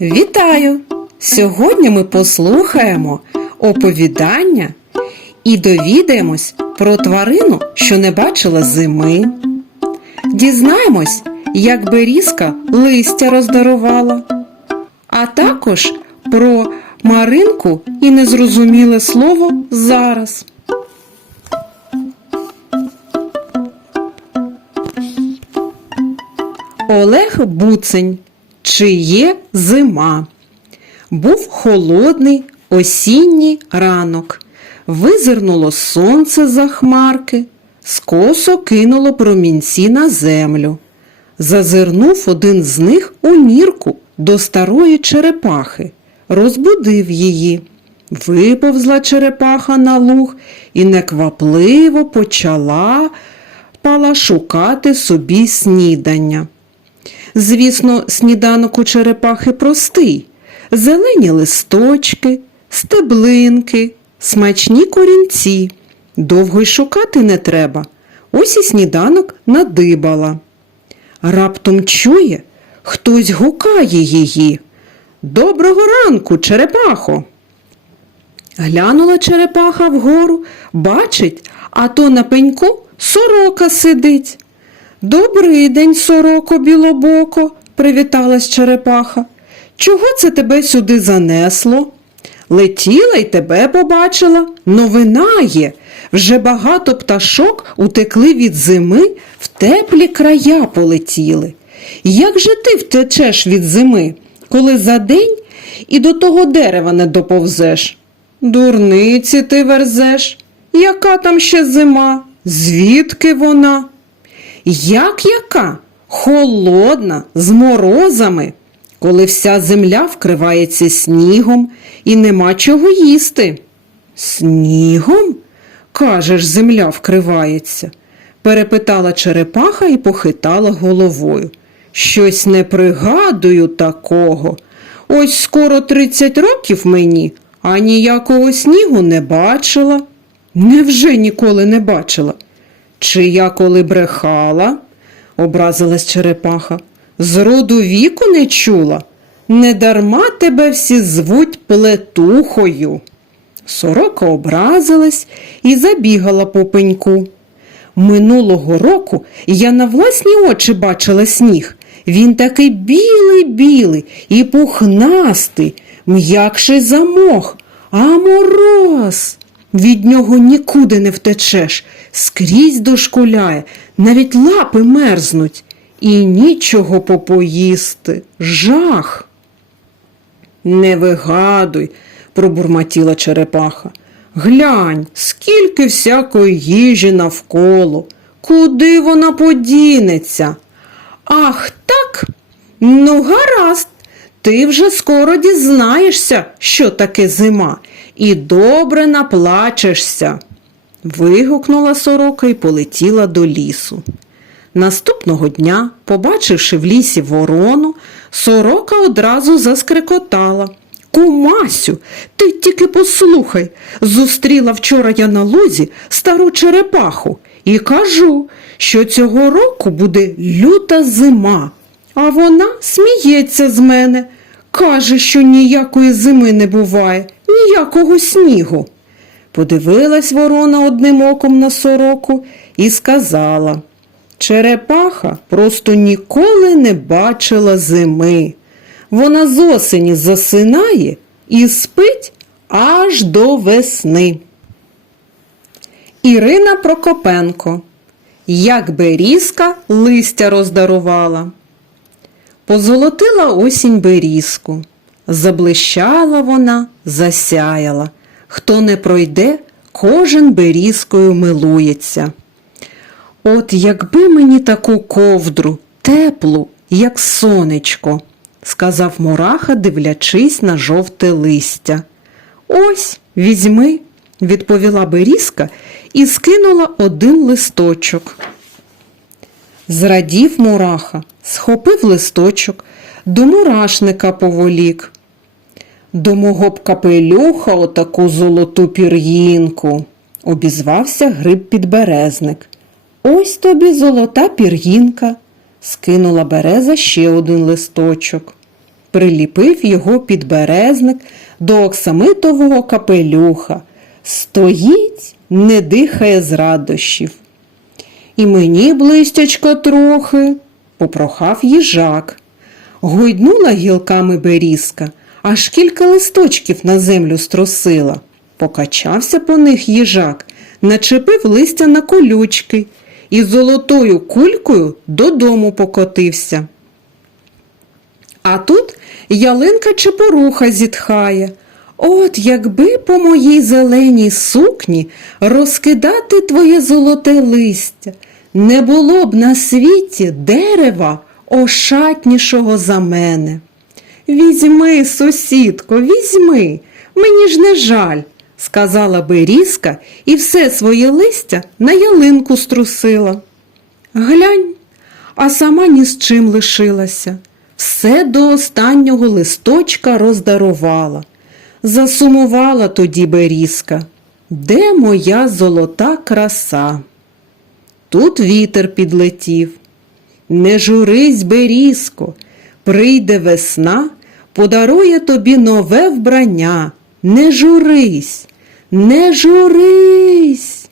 Вітаю! Сьогодні ми послухаємо оповідання і довідаємось про тварину, що не бачила зими. Дізнаємось, як берізка листя роздарувала, а також про Маринку і незрозуміле слово зараз. Олег Буцень. Чи є зима? Був холодний осінній ранок. Визирнуло сонце за хмарки, скосо кинуло промінці на землю. Зазирнув один з них у нірку до старої черепахи, розбудив її. Виповзла черепаха на луг і неквапливо почала пала шукати собі снідання. Звісно, сніданок у черепахи простий: зелені листочки, стеблинки, смачні корінці. Довго й шукати не треба. Ось і сніданок надибала. Раптом чує, хтось гукає її. Доброго ранку, черепахо. Глянула черепаха вгору, бачить, а то на пеньку сорока сидить. Добрий день, сороко білобоко, привіталась черепаха. Чого це тебе сюди занесло? Летіла й тебе побачила. Новина є. Вже багато пташок утекли від зими, в теплі края полетіли. Як же ти втечеш від зими, коли за день і до того дерева не доповзеш? Дурниці ти верзеш. Яка там ще зима? Звідки вона? Як яка? Холодна, з морозами, коли вся земля вкривається снігом і нема чого їсти. Снігом? Кажеш, земля вкривається, перепитала черепаха і похитала головою. Щось не пригадую такого. Ось скоро тридцять років мені, а ніякого снігу не бачила. Невже ніколи не бачила? Чи я коли брехала? образилась черепаха. З роду віку не чула. Недарма тебе всі звуть плетухою. Сорока образилась і забігала по пеньку. Минулого року я на власні очі бачила сніг. Він такий білий-білий і пухнастий, м'якший за мох, а мороз. Від нього нікуди не втечеш, скрізь дошкуляє, навіть лапи мерзнуть, і нічого попоїсти. Жах. Не вигадуй, пробурмотіла черепаха. Глянь, скільки всякої їжі навколо, куди вона подінеться? Ах, так? Ну, гаразд, ти вже скоро дізнаєшся, що таке зима, і добре наплачешся. Вигукнула сорока і полетіла до лісу. Наступного дня, побачивши в лісі ворону, сорока одразу заскрекотала. Кумасю, ти тільки послухай, зустріла вчора я на лузі стару черепаху і кажу, що цього року буде люта зима, а вона сміється з мене, каже, що ніякої зими не буває, ніякого снігу. Подивилась ворона одним оком на сороку і сказала Черепаха просто ніколи не бачила зими. Вона з осені засинає і спить аж до весни. Ірина Прокопенко. Як берізка листя роздарувала. Позолотила осінь берізку. Заблищала вона, засяяла. Хто не пройде, кожен берізкою милується. От якби мені таку ковдру, теплу, як сонечко, сказав мураха, дивлячись на жовте листя. Ось, візьми, відповіла берізка і скинула один листочок. Зрадів мураха, схопив листочок, до мурашника поволік. До мого б капелюха отаку золоту пір'їнку, обізвався гриб підберезник. Ось тобі золота пір'їнка, скинула береза ще один листочок. приліпив його підберезник до оксамитового капелюха. Стоїть, не дихає з радощів. І мені блистячка трохи, попрохав їжак. Гойднула гілками берізка, аж кілька листочків на землю струсила. Покачався по них їжак, начепив листя на колючки і золотою кулькою додому покотився. А тут ялинка чепоруха зітхає. От якби по моїй зеленій сукні розкидати твоє золоте листя, не було б на світі дерева ошатнішого за мене. Візьми, сусідко, візьми, мені ж не жаль, сказала Берізка і все своє листя на ялинку струсила. Глянь, а сама ні з чим лишилася. Все до останнього листочка роздарувала. Засумувала тоді Берізка. Де моя золота краса? Тут вітер підлетів. Не журись, Берізко, прийде весна, подарує тобі нове вбрання. Не журись, не журись.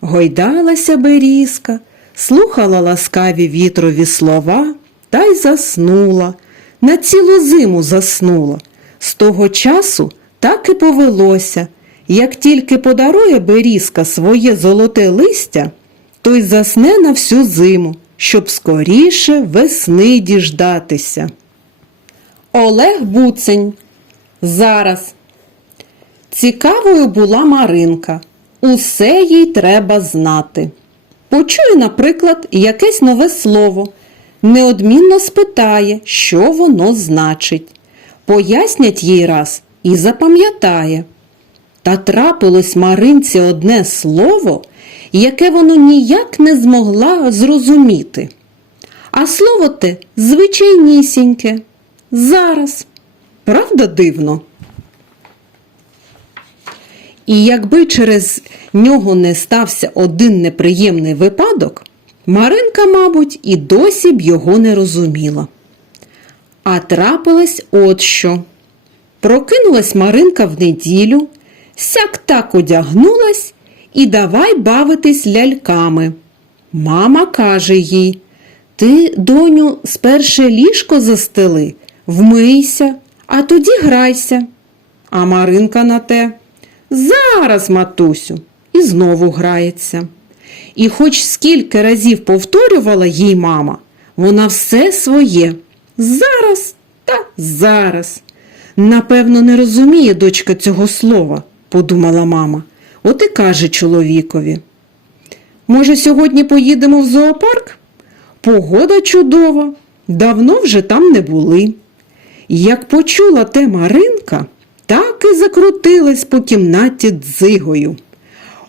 Гойдалася Берізка, слухала ласкаві вітрові слова та й заснула. На цілу зиму заснула. З того часу так і повелося. Як тільки подарує Берізка своє золоте листя, то й засне на всю зиму, щоб скоріше весни діждатися. Олег Буцень. Зараз. Цікавою була Маринка. Усе їй треба знати. Почує, наприклад, якесь нове слово, неодмінно спитає, що воно значить. Пояснять їй раз і запам'ятає. Та трапилось Маринці одне слово, яке воно ніяк не змогла зрозуміти. А слово те звичайнісіньке. Зараз. Правда дивно? І якби через нього не стався один неприємний випадок, Маринка, мабуть, і досі б його не розуміла. А трапилось от що. Прокинулась Маринка в неділю, сяк так одягнулась і давай бавитись ляльками. Мама каже їй Ти, доню, сперше ліжко застели, вмийся, а тоді грайся. А Маринка на те. Зараз, матусю, і знову грається. І хоч скільки разів повторювала їй мама, вона все своє. Зараз та зараз. Напевно, не розуміє дочка цього слова, подумала мама. От і каже чоловікові. Може, сьогодні поїдемо в зоопарк? Погода чудова, давно вже там не були. Як почула те Маринка, так і закрутилась по кімнаті дзигою.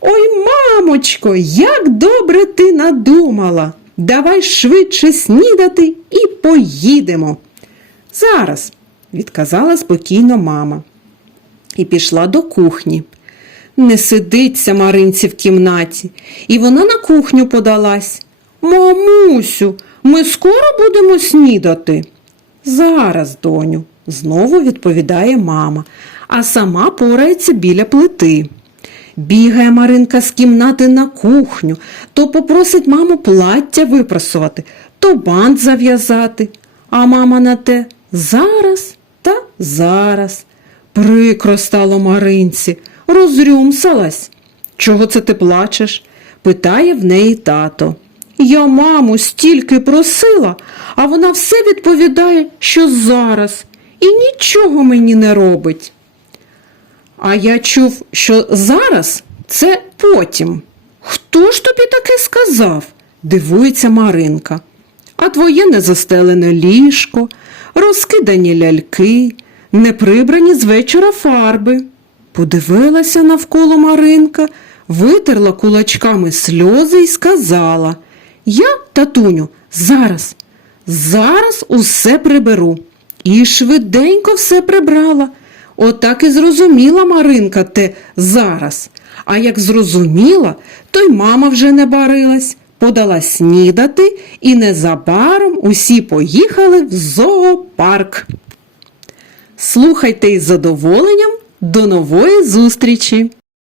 Ой, мамочко, як добре ти надумала. Давай швидше снідати і поїдемо. Зараз, відказала спокійно мама і пішла до кухні. Не сидиться Маринці в кімнаті, і вона на кухню подалась. Мамусю, ми скоро будемо снідати. Зараз, доню, знову відповідає мама, а сама порається біля плити. Бігає Маринка з кімнати на кухню, то попросить маму плаття випрасувати, то бант зав'язати. А мама на те зараз та зараз. Прикро стало Маринці, розрюмсалась. Чого це ти плачеш? питає в неї тато. Я маму стільки просила, а вона все відповідає, що зараз, і нічого мені не робить. А я чув, що зараз це потім. Хто ж тобі таке сказав? дивується Маринка. А твоє незастелене ліжко, розкидані ляльки, неприбрані з вечора фарби. Подивилася навколо Маринка, витерла кулачками сльози і сказала Я, татуню, зараз, зараз усе приберу. І швиденько все прибрала. Отак і зрозуміла Маринка те зараз. А як зрозуміла, то й мама вже не барилась, подала снідати, і незабаром усі поїхали в зоопарк. Слухайте із задоволенням. До нової зустрічі!